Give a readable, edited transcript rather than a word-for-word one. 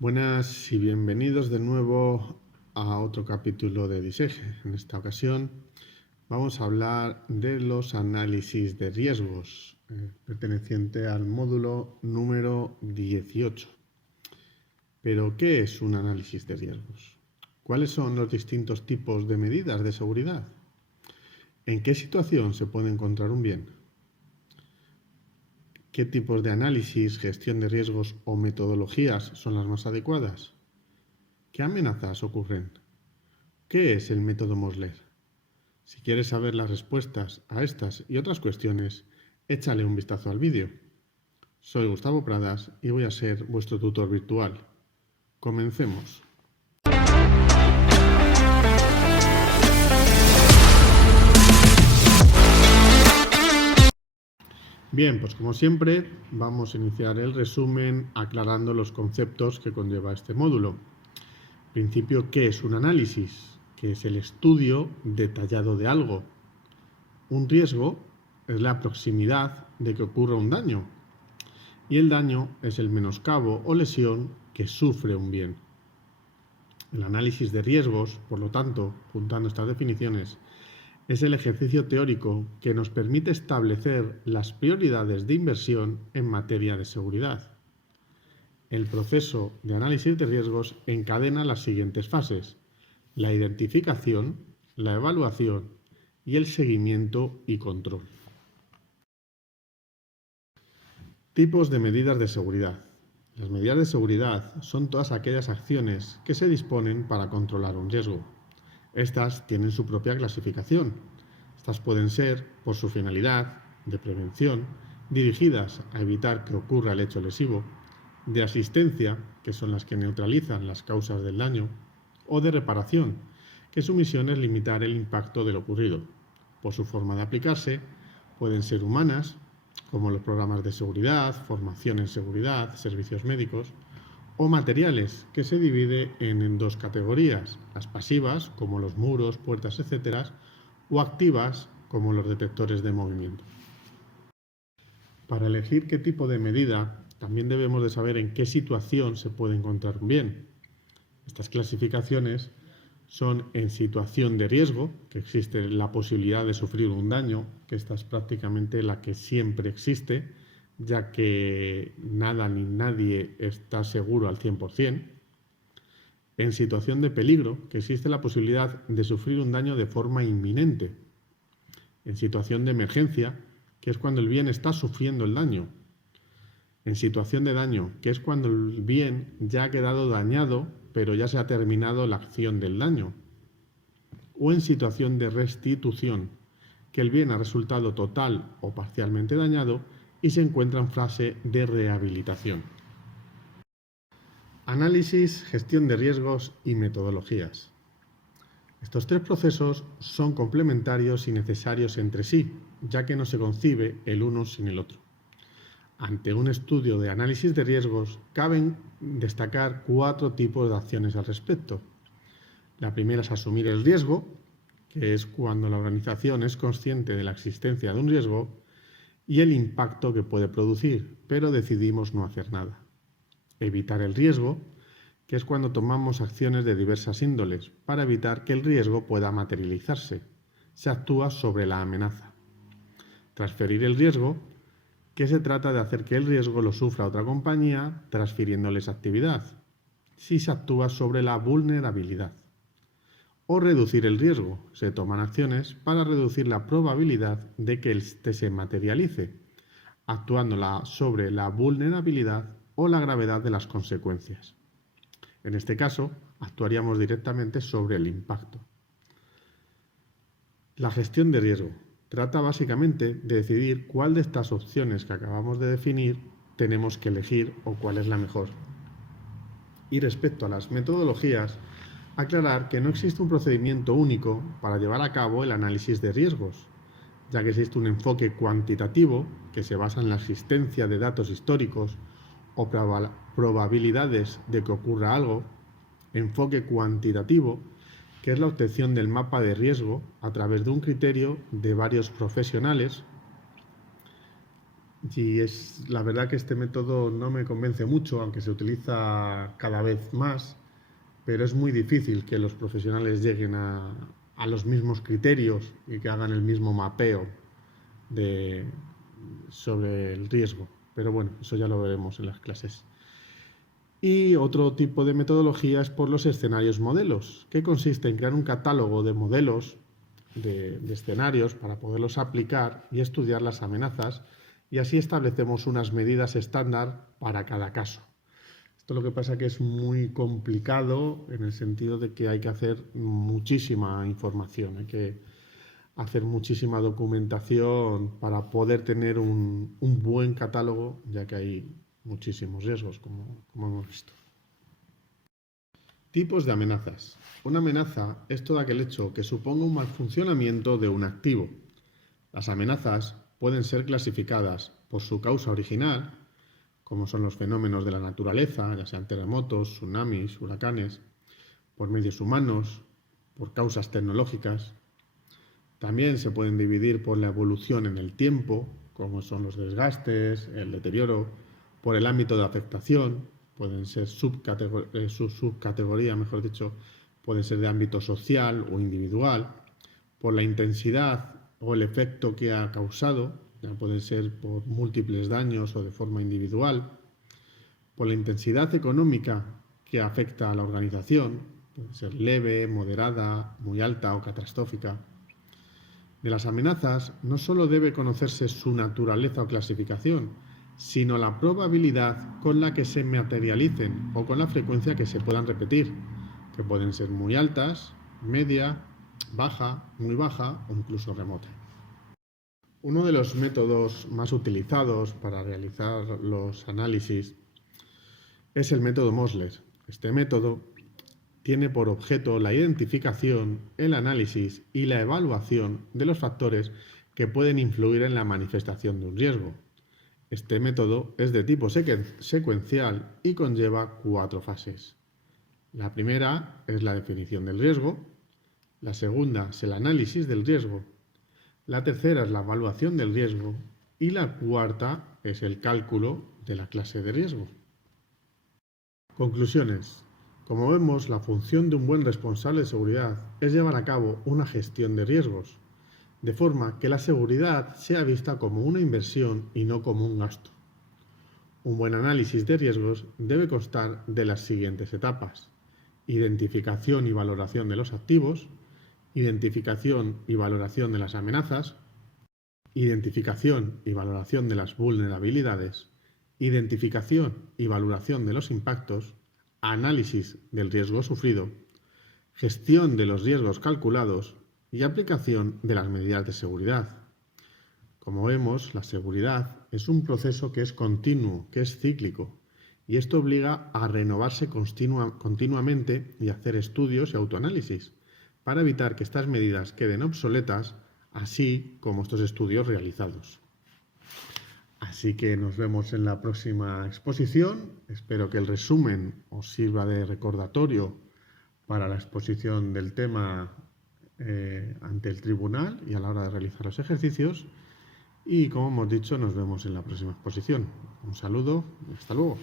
Buenas y bienvenidos de nuevo a otro capítulo de Diseje. En esta ocasión vamos a hablar de los análisis de riesgos, perteneciente al módulo número 18. Pero, ¿qué es un análisis de riesgos? ¿Cuáles son los distintos tipos de medidas de seguridad? ¿En qué situación se puede encontrar un bien? ¿Qué tipos de análisis, gestión de riesgos o metodologías son las más adecuadas? ¿Qué amenazas ocurren? ¿Qué es el método Mosler? Si quieres saber las respuestas a estas y otras cuestiones, échale un vistazo al vídeo. Soy Gustavo Pradas y voy a ser vuestro tutor virtual. Comencemos. Bien, pues como siempre, vamos a iniciar el resumen aclarando los conceptos que conlleva este módulo. En principio, ¿qué es un análisis? Que es el estudio detallado de algo. Un riesgo es la proximidad de que ocurra un daño. Y el daño es el menoscabo o lesión que sufre un bien. El análisis de riesgos, por lo tanto, juntando estas definiciones, es el ejercicio teórico que nos permite establecer las prioridades de inversión en materia de seguridad. El proceso de análisis de riesgos encadena las siguientes fases: la identificación, la evaluación y el seguimiento y control. Tipos de medidas de seguridad. Las medidas de seguridad son todas aquellas acciones que se disponen para controlar un riesgo. Estas tienen su propia clasificación. Estas pueden ser, por su finalidad, de prevención, dirigidas a evitar que ocurra el hecho lesivo, de asistencia, que son las que neutralizan las causas del daño, o de reparación, que su misión es limitar el impacto del ocurrido. Por su forma de aplicarse, pueden ser humanas, como los programas de seguridad, formación en seguridad, servicios médicos, o materiales, que se divide en dos categorías: las pasivas, como los muros, puertas, etc., o activas, como los detectores de movimiento. Para elegir qué tipo de medida, también debemos de saber en qué situación se puede encontrar un bien. Estas clasificaciones son en situación de riesgo, que existe la posibilidad de sufrir un daño, que esta es prácticamente la que siempre existe, ya que nada ni nadie está seguro al 100%. En situación de peligro, que existe la posibilidad de sufrir un daño de forma inminente. En situación de emergencia, que es cuando el bien está sufriendo el daño. En situación de daño, que es cuando el bien ya ha quedado dañado, pero ya se ha terminado la acción del daño. O en situación de restitución, que el bien ha resultado total o parcialmente dañado y se encuentra en fase de rehabilitación. Análisis, gestión de riesgos y metodologías. Estos tres procesos son complementarios y necesarios entre sí, ya que no se concibe el uno sin el otro. Ante un estudio de análisis de riesgos, caben destacar 4 tipos de acciones al respecto. La primera es asumir el riesgo, que es cuando la organización es consciente de la existencia de un riesgo y el impacto que puede producir, pero decidimos no hacer nada. Evitar el riesgo, que es cuando tomamos acciones de diversas índoles para evitar que el riesgo pueda materializarse. Se actúa sobre la amenaza. Transferir el riesgo, que se trata de hacer que el riesgo lo sufra otra compañía transfiriéndoles actividad, si se actúa sobre la vulnerabilidad. O reducir el riesgo, se toman acciones para reducir la probabilidad de que éste se materialice, actuando sobre la vulnerabilidad o la gravedad de las consecuencias. En este caso, actuaríamos directamente sobre el impacto. La gestión de riesgo trata básicamente de decidir cuál de estas opciones que acabamos de definir tenemos que elegir o cuál es la mejor. Y respecto a las metodologías, aclarar que no existe un procedimiento único para llevar a cabo el análisis de riesgos, ya que existe un enfoque cuantitativo que se basa en la existencia de datos históricos o probabilidades de que ocurra algo, enfoque cuantitativo, que es la obtención del mapa de riesgo a través de un criterio de varios profesionales, Y es la verdad que este método no me convence mucho, aunque se utiliza cada vez más, pero es muy difícil que los profesionales lleguen a los mismos criterios y que hagan el mismo mapeo de, sobre el riesgo. Pero bueno, eso ya lo veremos en las clases. Y otro tipo de metodología es por los escenarios modelos, que consiste en crear un catálogo de modelos de escenarios para poderlos aplicar y estudiar las amenazas, y así establecemos unas medidas estándar para cada caso. Esto lo que pasa que es muy complicado en el sentido de que hay que hacer muchísima información, hay que hacer muchísima documentación para poder tener un buen catálogo, ya que hay muchísimos riesgos, como hemos visto. Tipos de amenazas. Una amenaza es todo aquel hecho que suponga un mal funcionamiento de un activo. Las amenazas pueden ser clasificadas por su causa original, como son los fenómenos de la naturaleza, ya sean terremotos, tsunamis, huracanes, por medios humanos, por causas tecnológicas. También se pueden dividir por la evolución en el tiempo, como son los desgastes, el deterioro, por el ámbito de afectación, pueden ser su subcategoría, mejor dicho, pueden ser de ámbito social o individual, por la intensidad o el efecto que ha causado, ya pueden ser por múltiples daños o de forma individual, por la intensidad económica que afecta a la organización, puede ser leve, moderada, muy alta o catastrófica. De las amenazas no solo debe conocerse su naturaleza o clasificación, sino la probabilidad con la que se materialicen o con la frecuencia que se puedan repetir, que pueden ser muy altas, media, baja, muy baja o incluso remota. Uno de los métodos más utilizados para realizar los análisis es el método Mosler. Este método tiene por objeto la identificación, el análisis y la evaluación de los factores que pueden influir en la manifestación de un riesgo. Este método es de tipo secuencial y conlleva 4 fases. La primera es la definición del riesgo, la segunda es el análisis del riesgo, la tercera es la evaluación del riesgo y la cuarta es el cálculo de la clase de riesgo. Conclusiones. Como vemos, la función de un buen responsable de seguridad es llevar a cabo una gestión de riesgos, de forma que la seguridad sea vista como una inversión y no como un gasto. Un buen análisis de riesgos debe constar de las siguientes etapas: identificación y valoración de los activos, identificación y valoración de las amenazas, identificación y valoración de las vulnerabilidades, identificación y valoración de los impactos, análisis del riesgo sufrido, gestión de los riesgos calculados y aplicación de las medidas de seguridad. Como vemos, la seguridad es un proceso que es continuo, que es cíclico, y esto obliga a renovarse continuamente y hacer estudios y autoanálisis para evitar que estas medidas queden obsoletas, así como estos estudios realizados. Así que nos vemos en la próxima exposición. Espero que el resumen os sirva de recordatorio para la exposición del tema ante el tribunal y a la hora de realizar los ejercicios. Y como hemos dicho, nos vemos en la próxima exposición. Un saludo y hasta luego.